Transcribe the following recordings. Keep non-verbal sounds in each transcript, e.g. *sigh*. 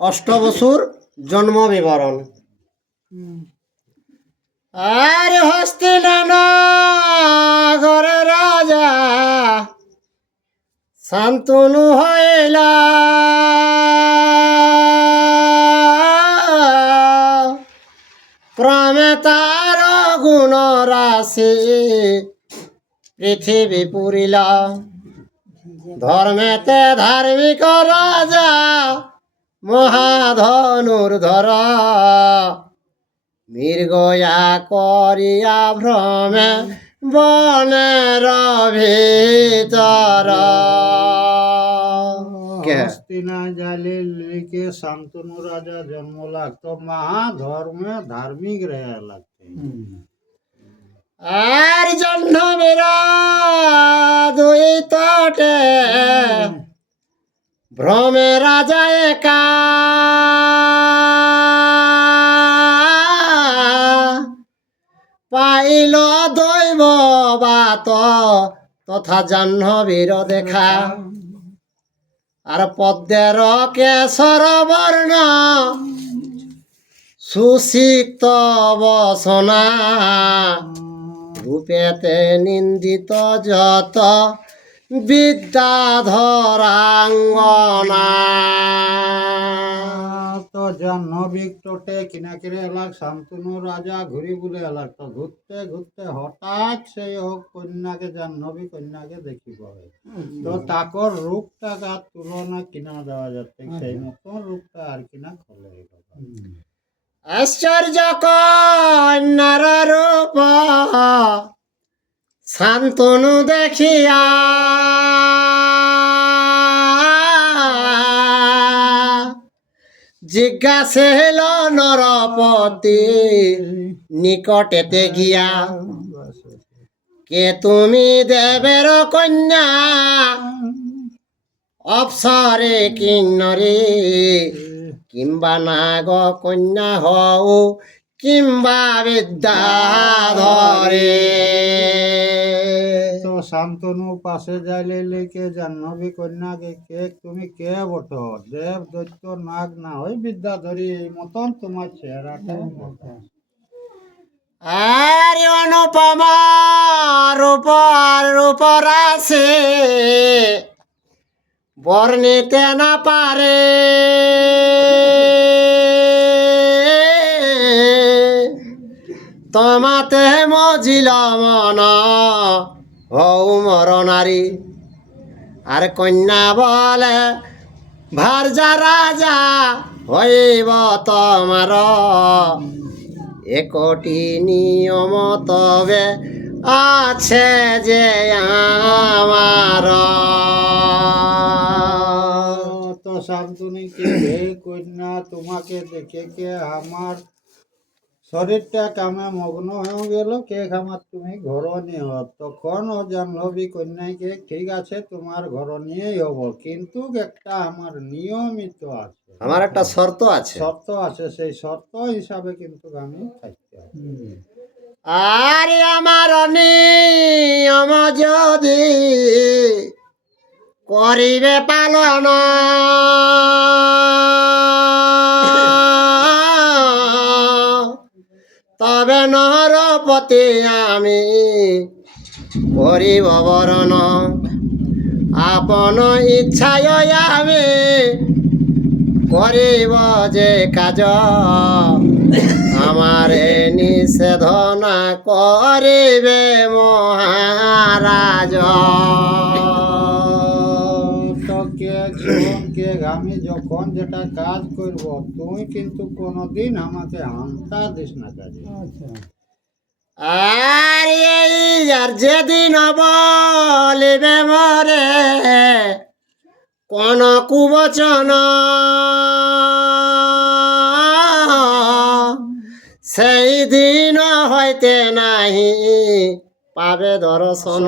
অষ্টবসুর জন্ম বিবরণ। আর হস্তিনানগরে রাজা, শান্তনু হইলা। ক্রমে তার গুণ রাশি, পৃথিবী পুরিলা। ধর্মেতে ধার্মিক রাজা মহাধনুর ধর মৃগয়া করিয়া ভ্রমে বনের ভিতর? হস্তিনা লিখে শান্তনু রাজা জন্ম লাগতো মহা ধর্মে ধার্মিক রহে লাগতে। আর জহ্নবীরা দুই তটে। ভ্রমে রাজা একা। পাইল দৈব বাত, তথা জাহ্নবীর দেখা। আর পদ্মের কেশর বর্ণ, সুশিক্ত বসনা। রূপেতে নিন্দিত যত বিদ্যাধরাঙ্গনা। তো জাহ্নবিক টোটে কিনা কিনে এলাক শান্তনু রাজা ঘুরি বলে এলাক। তো ঘুরতে ঘুরতে হঠাৎ সেই হোক কন্যাকে জাহ্নবী কন্যাকে দেখি পাবে তো তাকর রূপটা আর তুলনা কিনা দেওয়া যাচ্ছে সেই মতন রূপটা আর কিনা খোলে। আশ্চর্য কন্যার শান্তনু দেখিয়া জিজ্ঞাসে হেল নরপতি, নিকটেতে গিয়া কে তুমি দেবের কন্যা? অপসরে কিন্নরে কিংবা নাগ কন্যা হও কিংবা বিদ্যাধরে। তো শান্তনু পাশে যাইলে লিখে জাহ্নবী কন্যাকে কে তুমি কে বটো? দেব দৈত্য নাগ না? ওই বিদ্যাধরী এই মতন তোমার চেহারাটা আর অনুপমা রূপর রূপরাশে বর্ণিতে না পারে। তোমাতে মজিল মন হৌ মর নারী। আর কন্যা বলে ভারজা রাজা, হইব তোমার। একটি নিয়ম তবে আছে যে আমার। তো শান্তনু কে কন্যা, তোমাকে দেখে কে আমার? শরীরটা কামে মগ্ন হয়ে গেল। কে আমার তুমি? ঘর নিয়ে। তখন ও জাহ্নবী কন্যাকে ঠিক আছে তোমার ঘর নিয়েই হব। কিন্তু একটা আমার নিয়মিত আছে। আমার একটা শর্ত আছে। শর্ত আছে। সেই শর্ত হিসাবে কিন্তু আমি থাকতে আর আমার নিয়ম যদি করিবে পালন তবে নহরপতি আমি। করিব বরণ। আপন ইচ্ছায় আমি করিব যে কাজ। আমারে নিষেধ না করিবে মহারাজ। আমি যখন যেটা কাজ করব তুই কিন্তু কোনোদিন আমাকে হামতা দিস না কাজে। আর এই আর যেদিন বলিবে মরে কোন কুবচন সেই দিন হইতে নাহি পাবে দর্শন।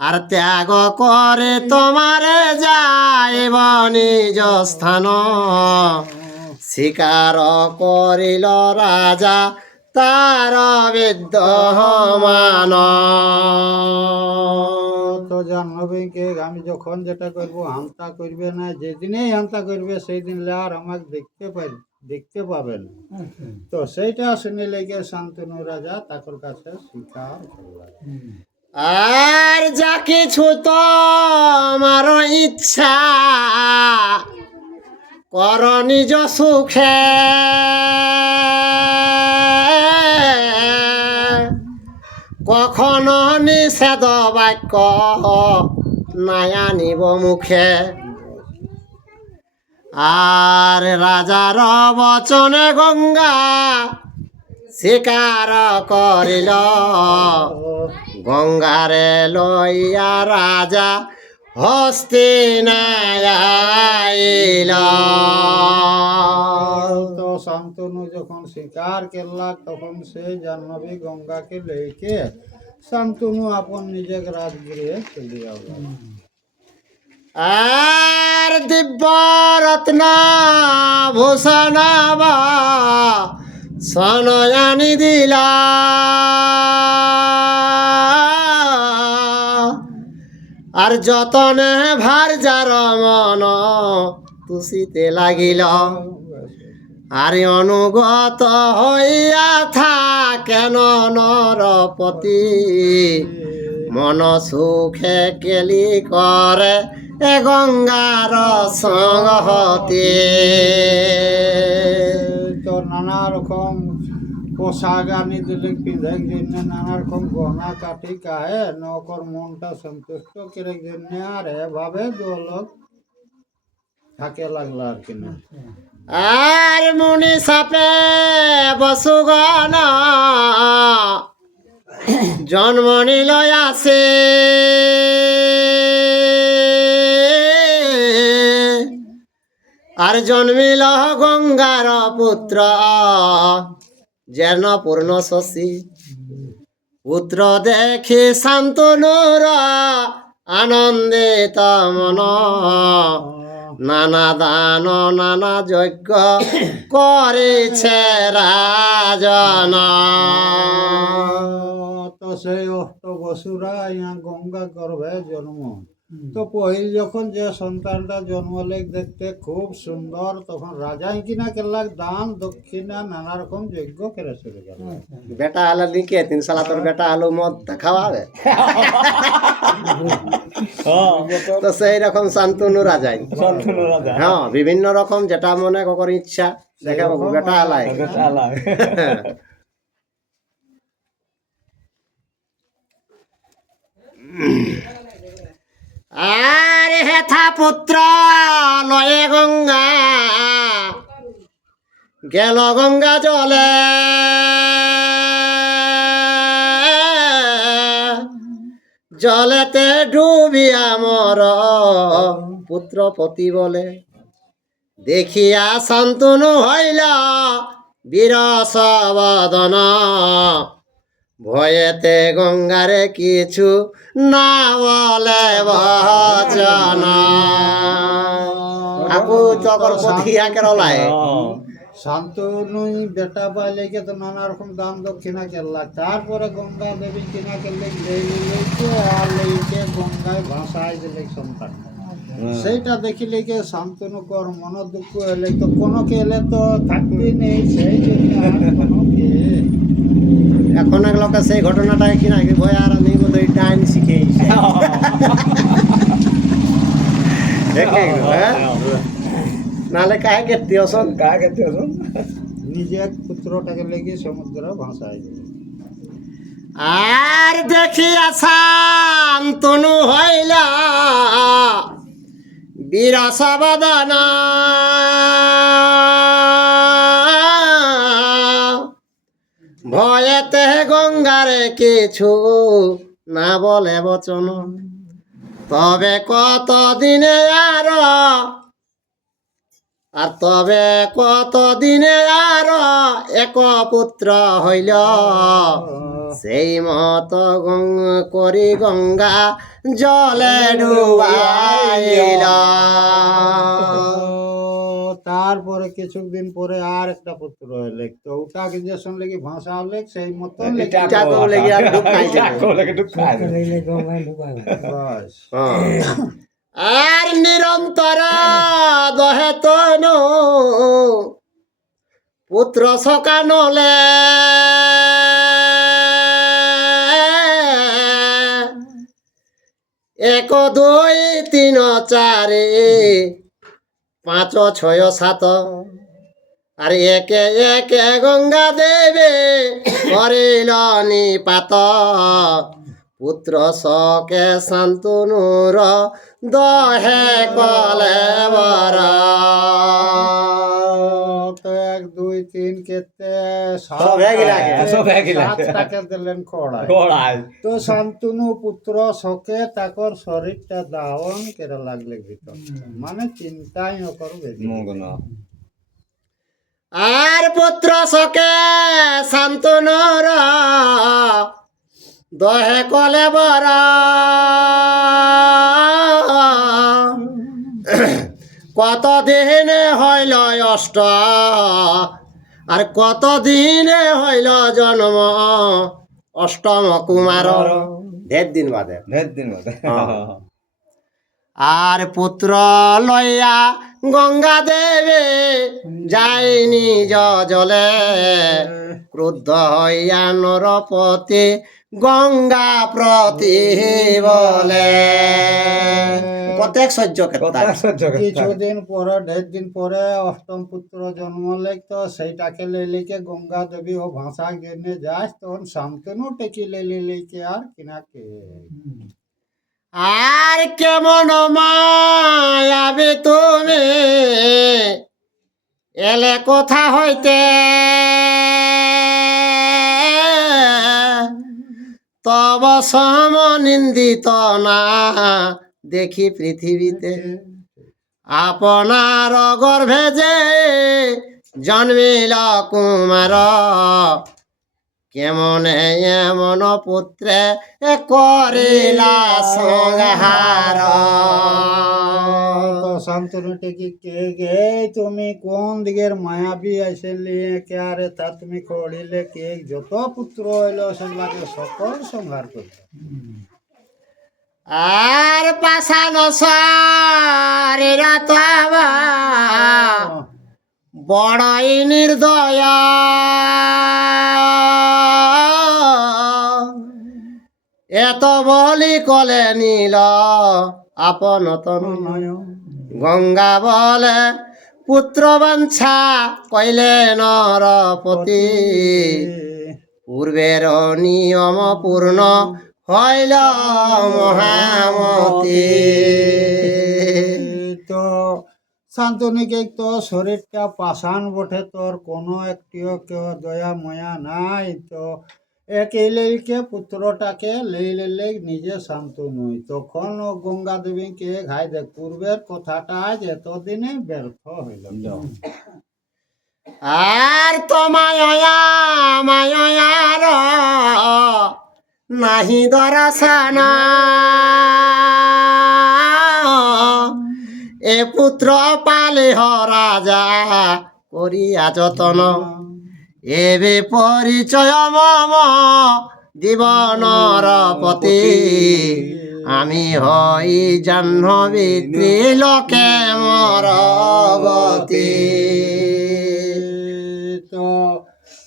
আর ত্যাগ করে তোমারে যাইব নিজ স্থান। স্বীকার করিল রাজা তার বিদ্যমান। তো জাহ্নবীকে আমি যখন যেটা করব হান্তা করবে না যেদিনেই হান্তা করবে সেই দিন আর আমাকে দেখতে পাই দেখতে পাবেন। তো সেইটা শুনে লেগে শান্তনু রাজা তাকর কাছে স্বীকার করলেন। আর যা কিছু তো আমার ইচ্ছা কর নিজ সুখে। কখনো নিষেধ বাক্য নাই আনিব মুখে। আর রাজার বচনে গঙ্গা স্বীকার করিল। গঙ্গারে লইয়া রাজা হস্তি নাইল তো শান্তনু যখন স্বীকার করলা তখন সে জাহ্নবী গঙ্গাকে লেকে শান্তনু আপন নিজের রাজগৃহে চলে গেল। আর দিব্য রত্ন ভূষণ সনয়ানি দিলা। আর যতনে ভার যার মন তুষিতে লাগিল, আর অনুগত হইয়া থাকেন নরপতি। মন সুখে কেলি করে এ গঙ্গার সংহতি নানা রকম পোশাক আনি দিলে পিঁধে জন্য নানা রকম গহনা কাটি গায়ে নকর মনটা সন্তুষ্ট করে জন্য আর এভাবে দোলক থাকে লাগল আর কি না। আর মুনি সাপে বসুগণ জন্ম নিল আসে আর জন্মিল গঙ্গার পুত্র। যেন পূর্ণ শশী। পুত্র দেখি শান্তনুর আনন্দিত মন নানা দান, নানা যজ্ঞ করেছে রাজন। তো সেই অষ্ট বসুরা ইয়া গঙ্গা গর্ভে জন্ম। তো পহিল যখন যে সন্তানটা জন্মলে দেখতে খুব সুন্দর তখন রাজাই কিনা কেলাক দান দক্ষিণা নানা রকম যজ্ঞ করে চলে গেল। বেটা হলে লিখে তিন সালা তোর বেটা আলু মদ খাওয়াবে তো সেই রকম শান্তনু রাজাই। হ্যাঁ বিভিন্ন রকম যেটা মনে কর ইচ্ছা দেখে বেটা আলাই। *laughs* আর হেথা পুত্র লয়ে গঙ্গা। গেল গঙ্গা জলে। জলেতে ডুবিয়া মর পুত্র পতি বলে। দেখিয়া শান্তনু হইল বিরস বদন। ভয়েতে গঙ্গারে কিছু না বলে বচন আকু চকর পথিয়া কেরলায় শান্তনু বেটা পাইলে তো নানা রকম দান দক্ষিণা কেলা তারপরে গঙ্গা দেবী কিনা কেলে আর লেইকে গঙ্গায় ভাসায় দিলে সন্তান। সেইটা দেখিলে কে শান্তনু কর মন দুঃখ এলে তো কোনো কে এলে তো থাকবি নেই। সেই জন্য এখন এক লোকে সেই ঘটনাটা কি না কি ভয় আর আমি বোধ টাইম শিখে নাহলে কাহে কেতি অসন নিজে পুত্রটাকে লেগে সমুদ্র দিলে। আর দেখিয়া শান্তনু হইলা। বিরস কিছু না বলে বচন। তবে কত দিনে আর আর তবে কত দিনে আর এক পুত্র হইল। সেই মত করি গঙ্গা জলে ডুবাইল। তারপরে কিছুদিন পরে আর একটা পুত্র হলে তো ওটাকে যে শুনলে কি ভাষা হলে সেই মতন লেগে এটা তো লেগে আর ঢুকাই দেবে। বাস হ্যাঁ। আর নিরন্তর দহে তনু পুত্র সকানলে এক দুই তিন চারি পাঁচ, ছয়, সাত। আর একে একে গঙ্গা দেবে করিল নিপাত পুত্র সকে শান্তনুর, দহে কলে বরা এক দুই তিন কেতে। সাতটাকে দিলেন গড়াই তো শান্তনু পুত্র শোকে তাকর শরীরটা দাহন কেরা লাগলে ভিতর। মানে চিন্তাই ন করবে মগ্ন আর পুত্র সকে শান্তনুর দহে কলে বরা। কত দিনে হইল অষ্ট? আর কত দিনে হইল জন্ম? অষ্টম কুমার। দেড় দিন বাদে। ঢের দিন হ্যাঁ। আর পুত্র লইয়া গঙ্গা দেবে যাই নিজ জলে। ক্রুদ্ধ হইয়া নরপতি গঙ্গা প্রতি বলে। কতেক সহ্য কিছুদিন পরে দেড় দিন পরে অষ্টম পুত্র জন্ম লেগ তো সেইটাকে লেলিকে গঙ্গা দেবী ও ভাষা গেনে যাস তখন শান্তনু টেকি লেলি লেকে আর কিনাকে। আর কেমন মায়াবে তুমি? এলে কথা হইতে তব সম নিন্দিত না। দেখি পৃথিবীতে আপনার গর্ভে যে জন্মিল কুমার। কেমন এমন পুত্রে করিলা সংহার? তো শান্তনু টেকি কে গে? তুমি কোন দিকের মায়াবী আসেলি কে আরে তা তুমি করিলে কে? যত পুত্র হইল সেগুলাকে সকল সংহার করতে আর পাশান শরীর তব বড়ই নির্দয়। এত বলি কলে নীল, আপন গঙ্গা বলে পুত্র বাঞ্ছা, কইলে নরপতি। পূর্বের নিয়ম পূর্ণ হইল মহামতি। শান্তনিকে তো শরীরটা পাষাণ বটে তোর কোনো একটিও কেউ দয়া ময়া নাই তো। এক লেলকে পুত্রটাকে লেই লেলে নিজে শান্ত নই। তখন ও গঙ্গা দেবীকে ঘাই দেখ পূর্বের কথাটা আজ এতদিনে ব্যর্থ হইল। আর তো মায়া মায়ার নাহি দরাসানা এ পুত্র পালে রাজা করিয়া যতন। এবে পরিচয় মম জীবনর পতি আমি হই জাহ্নবী ত্রিলোকে মর গতি তো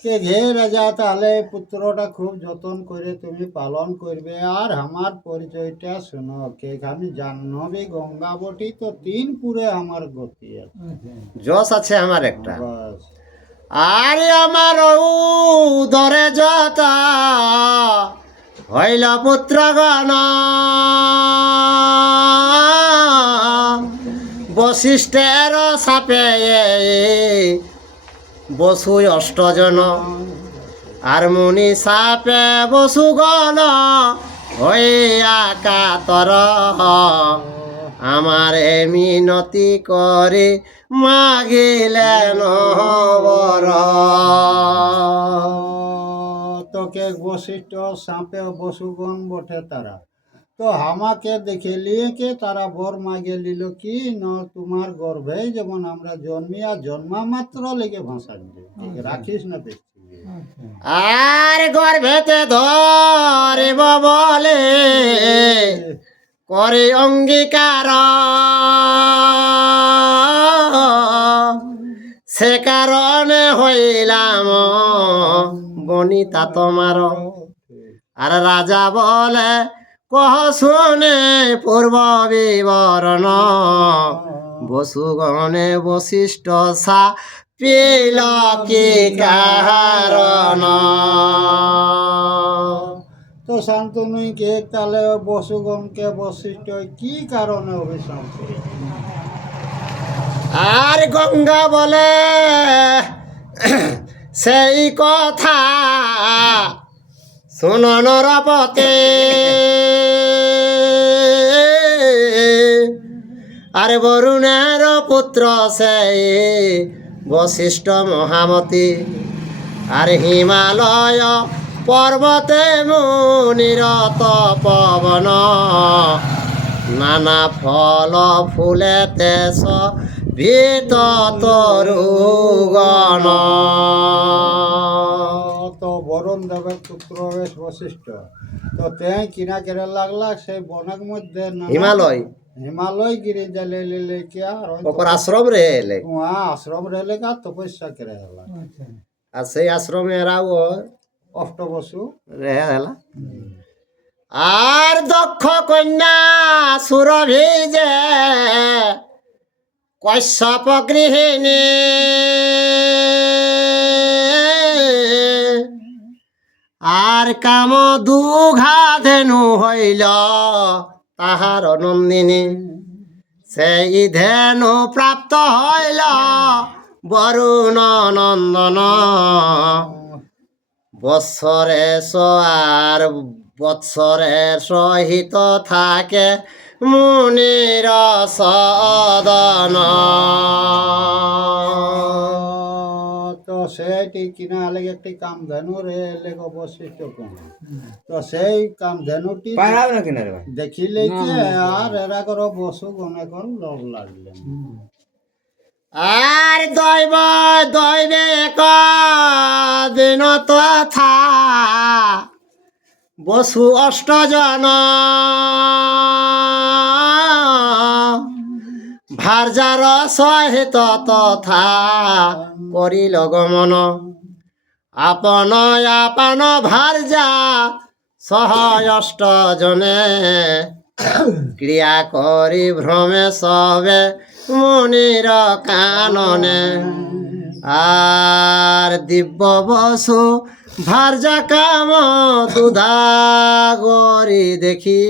কে ঘে রাজা তাহলে পুত্রটা খুব যতন করে তুমি পালন করবে। আর আমার পরিচয়টা শোনো কে আমি জাহ্নবী গঙ্গাবতী তো তিন পুরে আমার গতি আছে। যশ আছে আমার একটা। আরে আমার ধরে যত হইল পুত্রগণ। বশিষ্ঠের সাপে বসু অষ্টজন। আর মুনি সাপে বসুগণ হইয়া কাতর আমার মিনতি করে মাগিলেন বর তোকে বশিষ্ঠ সাপে বসুগণ বটে তারা। তো আমাকে দেখে লিয়ে কে তারা বর মাগে লিল কি? ন তোমার গর্ভে যেমন আমরা জন্মিয়া জন্মা মাত্র লেগে ভাষা দিলে রাখিস না দেখছি আর গর্ভেতে ধরিব বলে করে অঙ্গীকার। সে কারণে হইলাম বনিতা তোমার। আর রাজা বলে কহ শুনে পূর্ব বিবরণ বসুগণে বশিষ্ঠ সা পিল কি কারণ। তো শান্তনু কে তাহলে বসুগণকে বশিষ্ঠ কি কারণে অভিশাপ আর গঙ্গা বলে সেই কথা শুন নরপতে আরে বরুণের পুত্র সেই বশিষ্ঠ মহামতি। আর হিমালয় পর্বতে মুনিরত পবন নানা ফল ফুলেতে ভিত তরুগণ। તો বরণ দেবের পুত্র হবে বশিষ্ঠ তো তে কিনা কেড়ে লাগলা সেই বনের মধ্যে হিমালয়। হিমালয় গিরি জলে লেলে কিয়া ওকর আশ্রম রে এলে। ওয়া আশ্রম রে এলে কা তপস্যা করে হেলা আচ্ছা। আর সেই আশ্রমে রাও অষ্টবসু। রে হেলা। আর দক্ষ কন্যা সুরভি যে কশ্যপ গৃহিণী। আর কাম দুঘা ধেনু হইল তাহার নন্দিনী। সেই ধেনু প্রাপ্ত হইল বরুণ নন্দন। বৎসরে আর বৎসরের সহিত থাকে মুনির সদন। সেইটি কিনা লাগে একটি কাম ধেনু রে লেগো বশিষ্ঠ কোন তো সেই কাম ধেনুটি দেখিলে কি আর এরা কর বসু গনে কর লড় লাগলেন আর দৈব দৈবে এক দিন তথা বসু অষ্টজন ভার্যার সহিত তথা। করিল গমন আপন আপন ভার্যা সহ অষ্ট জনে ক্রিয়া করি ভ্রমে সবে মুনির কাননে। আর দিব্য বসু ভার্যা কাম দুধা গরি দেখি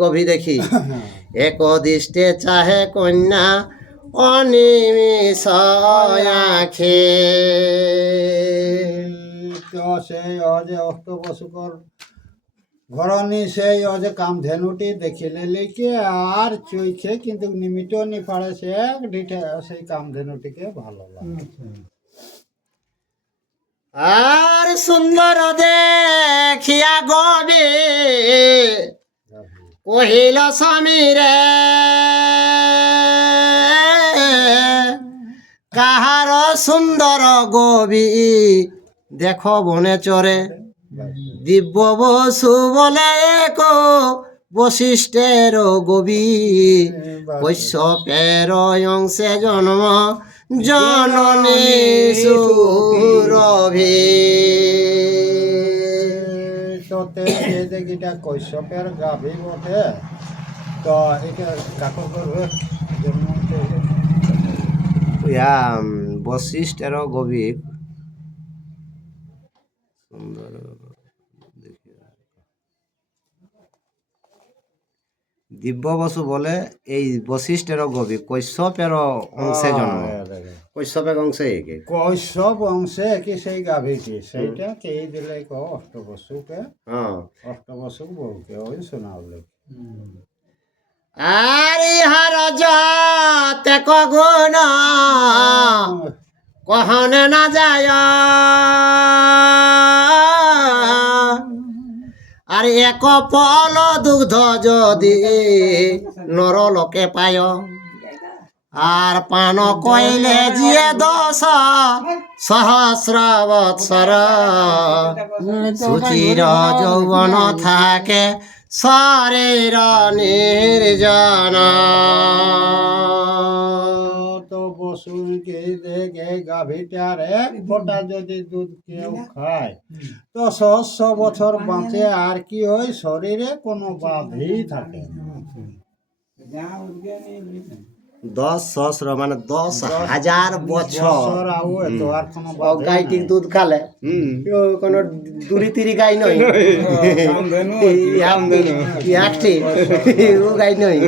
গভি দেখি। *laughs* এক দৃষ্টে চাহে কন্যা অনিমিষ আখে তো সেই অজে অষ্ট বসুকর ঘরনি সেই অজে কাম ধেনুটি দেখিলে লিখে আর চৈখে কিন্তু নিমিট নি পারে সে ডিঠে সেই কাম ধেনুটিকে ভালো লাগে। আর সুন্দর দেখিয়া গবে কহিল সমীরে কাহার সুন্দর গবি? দেখো বনে চরে। দিব্য বসু বলে বশিষ্ঠের গবি। কৈশ্যপের অংশে জন্ম জননী সুরভি তো তে যে দেখিটা কৈশপের গাভী বটে, তো এটা কাকো করবে? জন্ম ইয়া বশিষ্ঠের গবি সুন্দর দিব্য বসু বলে এই বশিষ্ঠের গবি কৈশ্যপের অংশে জন্ম। কৈশ্যপের অংশে একে। কৈশব অংশে কি সেই গাভীটি সেইটা কে দিলে ক অষ্টবসুকে? হ্যাঁ। অষ্টবসু বউকে ওই শোনাবলে আর ইহার যাতে কগুণ কহনে না যায়। আর এক পল দুগ্ধ যদি নরলোকে পায়। আর পান কইলে জিয়ে দশ সহস্র বৎসর সুচির যৌবন থাকে শরীর নির্জন। বসুকে দেখে গাভীটার এক ফোঁটা যদি দুধ কেউ খায় তো ছশো বছর বাঁচে আর কি হয়? শরীরে কোনো বাধি থাকে না। দশ সহস্র মানে দশ হাজার বছর। বাধি গাইটি দুধ খালে। ও কোনো দূরি তিরি গাই *laughs* নই একটি। ও গাই নই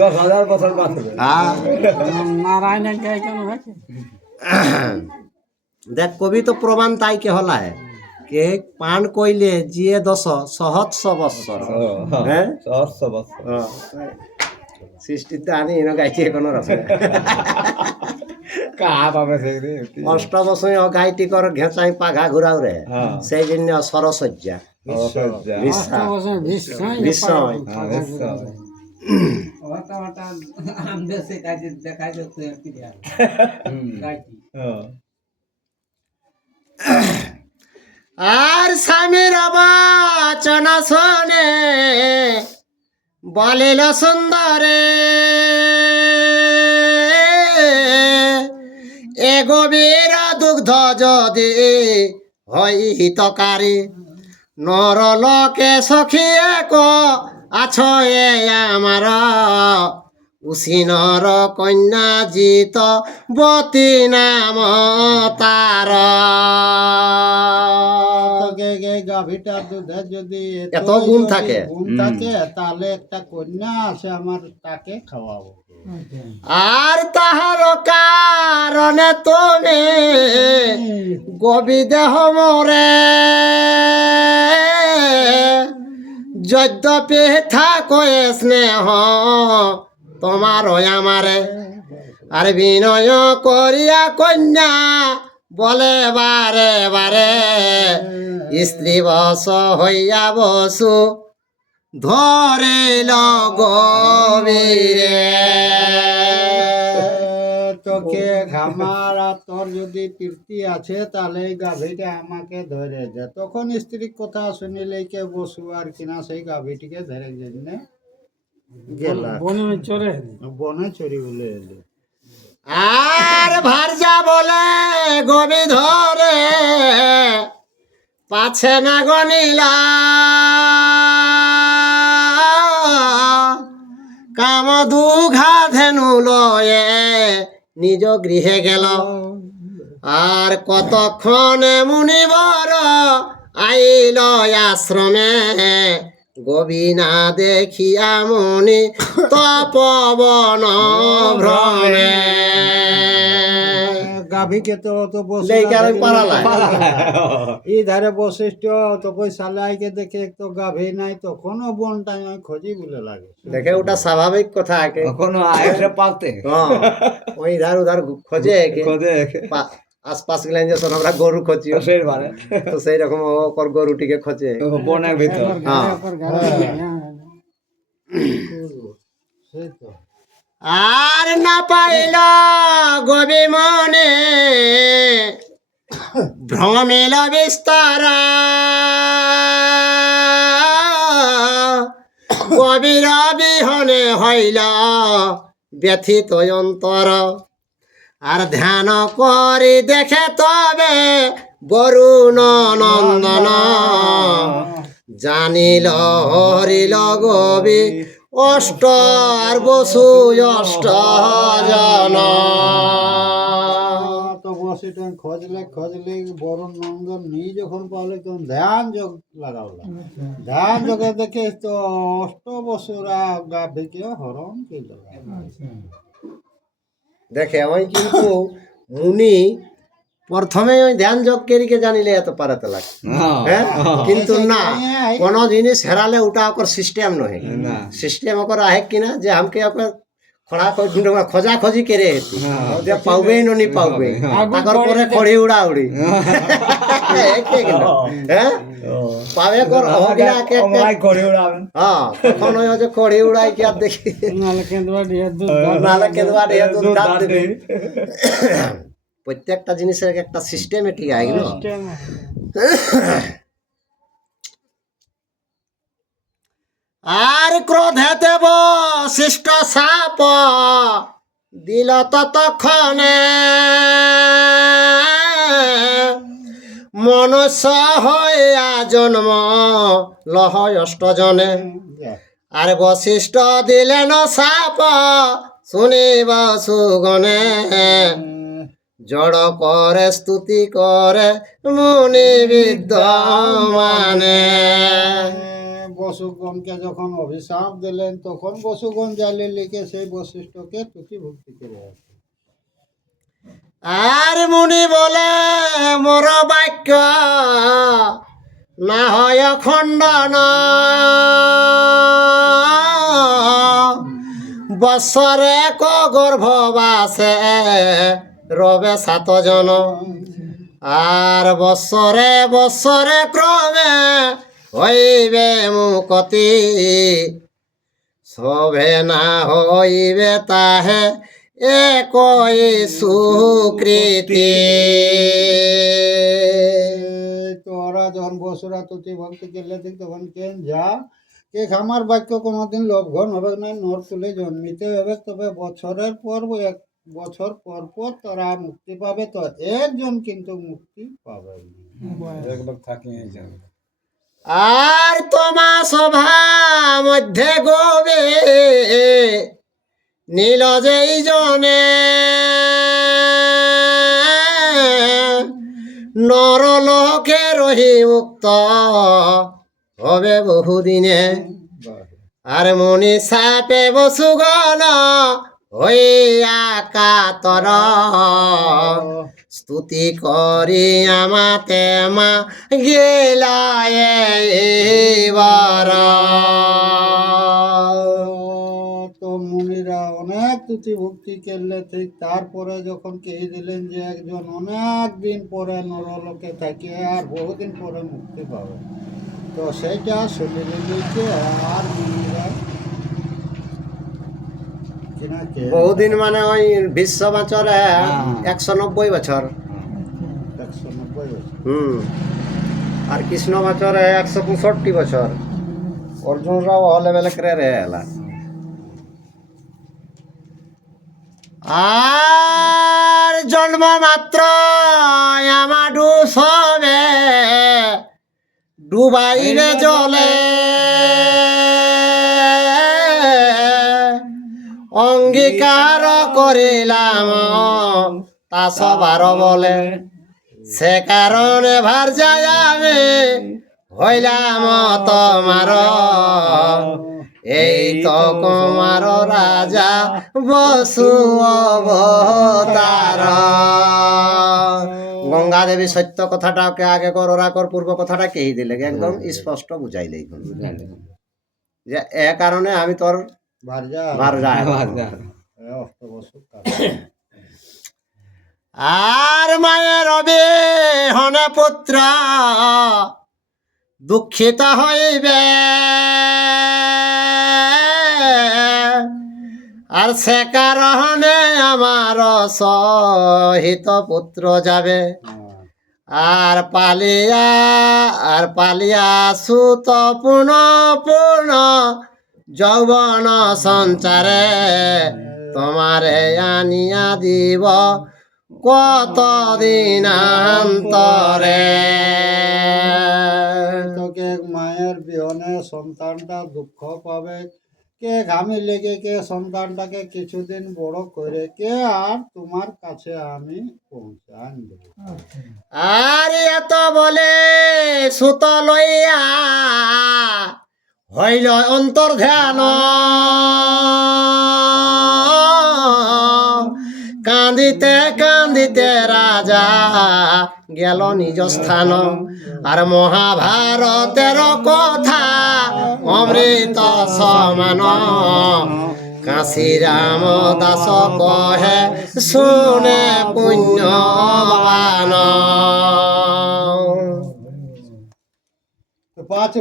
দশ হাজার বছর বাঁচবে হ্যাঁ। কেন হয়েছে? দেখ কবি তো প্রমাণ তাই কে হলায়? কে পান কইলে জিয়ে দশ সহৎস বৎসর। হ্যাঁ সহস্র বছর সৃষ্টিতে আনি এনে গাইটি কর ঘেঁচাই পাঘা ঘুরাও রে। হ্যাঁ। সেই জন্য সরসজ্জা। আর স্বামীর বচন শোনে বলিল সুন্দরে এ গভীর দুগ্ধ যদি হয় হিতকারী নর লোকে সখিয়ে ক আছো এ আমার। উসিনর কন্যা জিত বতী নাম তার। তোকে গে গাভীটা দুধে যদি এত গুণ থাকে। গুণ থাকে তাহলে একটা কন্যা আছে আমার তাকে খাওয়াবো। আর তাহার কারণে তুমি গবি দেহ মরে। যদ্যপি থাকয়ে স্নেহ, তোমার আমারে আর বিনয় করিয়া কন্যা বলে বারে বারে। স্ত্রী বস হইয়া বসু ধরে গভীরে। তোকে ঘামার আর তোর যদি তৃপ্তি আছে তাহলে এই গাভীটা আমাকে ধরে দে। তখন স্ত্রীর কথা শুনিলে কে বসু আর কিনা সেই গাভীটিকে ধরে জন্য গেল। বনে চড়ি বলে এলো। আর ভারজা বলে গবি ধরে পাছে না গনিলা কাম দুঘা ধেনু লয়ে নিজ গৃহে গেল। আর কতক্ষণ মুনিবর আইল আশ্রমে? গোবিনা দেখিয়া মুনি তপবন ভ্রমে গাভীকে তো তো বসে। এই ধারে বৈশিষ্ট্য তো পয়সা লাইকে দেখে তো গাভী নাই তখনও বনটা আমি খোঁজি বলে লাগে। দেখে ওটা স্বাভাবিক কথা আগে কখনো আয়েসে পালতে। হ্যাঁ ওই ধার উধার খোঁজে খোঁজে আশপাশ গেলেন যে শোন আমরা গরু খোঁজি। সেই বারে। তো সেই রকম ওকর গরুটিকে খোঁজে। বনের ভিতর। হ্যাঁ। সেই তো। আর না পাইল গবি মনে। ভ্রমিল বিস্তার। কবির বিহনে হইল ব্যথিত অন্তর। আর ধ্যান করি দেখে তবে বরুণ নন্দন জানিল, হরিল গবি অষ্ট আর বসু অষ্ট জন তো বসিটা খোঁজলে খোঁজলে নন্দন নি যখন পাওয়ালে তখন ধ্যান যোগ লাগাওলা ধ্যান যোগে দেখে তো অষ্ট বছরা গাভীকে হরণ কি দেখে ওই কিন্তু মুনি প্রথমে ওই ধ্যান যজ্ঞেরিকে জানিলে এত পারাতে লাগে। হ্যাঁ? কিন্তু না কোন জিনিস হেরালে ওটা ওকর সিস্টেম নহে। সিস্টেম ওকর আহে কিনা যে আমকে ওকর খড়া খোঁজা খোঁজি কেরে যে পাবে নি পাবে তাকর পরে খড়ি উড়া উড়ি। হ্যাঁ।, হ্যাঁ, হ্যাঁ? পাবে কর হগিনা কে খড়ি উড়াবেন। হ্যাঁ ওই উড়াই কি আর দেখি। দুধ দুধ *coughs* প্রত্যেকটা জিনিসের একটা সিস্টেমেটিক আইগুলো আর ক্রোধে দেব শিষ্ট সাপ দিল ততক্ষণে। মনুষ্য হইয়া জন্ম লহয় অষ্টজনে আর বশিষ্ঠ দিলেন সাপ শুনিব সুগনে জড় করে স্তুতি করে মুনি বিদ্যমানে। বসুগণকে যখন অভিশাপ দিলেন তখন বসুগণ জালে লিখে সেই বশিষ্ঠকে তুতি ভক্তি করে আর মুনি বলে মোর বাক্য না হয় খণ্ডন বৎসরে ক গর্ভবাসে রবে সাতজন আর বছরে বছরে ক্রমে হইবে মুকতি। শোভে না হইবে তাহে একই সুকৃতি। এই তো ওরা যখন বসুরা তুতি ভক্তি করলে ঠিক তখন কেন যা। কে আমার বাক্য কোনোদিন লভঘন হবে না, নর তুলে জন্মিতে হবে, তবে বছরের পর এক বছর পর পর তোরা মুক্তি পাবে তো একজন কিন্তু মুক্তি পাবে আর তোমা সভা মধ্যে গোবে নীল যেই জনে নরলোকে রহি মুক্ত হবে বহুদিনে। আর মনি সাপে বসুগণ হইয়া কাতর স্তুতি করি আমাতে মা গেলায় এইবার। তো মুনিরা, অনেক তুতি ভক্তি করলে ঠিক তারপরে যখন কে দিলেন যে একজন অনেক দিন পরে নরলোকে থাকে আর বহুদিন পরে মুক্তি পাবে। তো সেইটা লিখে আর মুনিরা বহুদিন মানে ওই বিশ্ব বছরে একশো নব্বই বছর। একশো নব্বই বছর। হুম। আর কৃষ্ণ বছরে একশো পঁয়ষট্টি বছর। অর্জুনরাও লেভেল করে রে এলা আর জন্ম মাত্র আমাডু সবে। ডুবাইবে জলে অঙ্গীকার করিলাম। তা সবার বলে, সে কারণে ভার যায় আমি, হইলাম তোমার। এই তো কুমার রাজা বসু অবতার। গঙ্গা দেবী সত্য কথাটাকে আগে কর, ওরা কর, পূর্ব কথাটা কেই দিলে? একদম স্পষ্ট বুঝাইলেই যে এ কারণে আমি তোর যায় অষ্টবসু আর মায়ের রবে হনে পুত্র দুঃখিত হইবে। আর সে কারণে আমার সহিত পুত্র যাবে। আর পালিয়া আর পালিয়া সুত পুনঃ পুনঃ যৌবন সঞ্চারে তোমারে আনিয়া দিব কত দিনান্তরে তোকে মায়ের বিহনে সন্তানটা দুঃখ পাবে কে ঘামি লেগে কে সন্তানটাকে কিছুদিন বড় করে কে আর তোমার কাছে আমি পৌঁছান আর এত বলে সুত লইয়া হইল অন্তর ধ্যান কান্দিতে কান্দিতে রাজা গেল নিজ স্থান। আর মহাভারতের কথা অমৃত সমান। কাশী রাম দাস কহে, শুনে পুণ্যবান। পাঁচ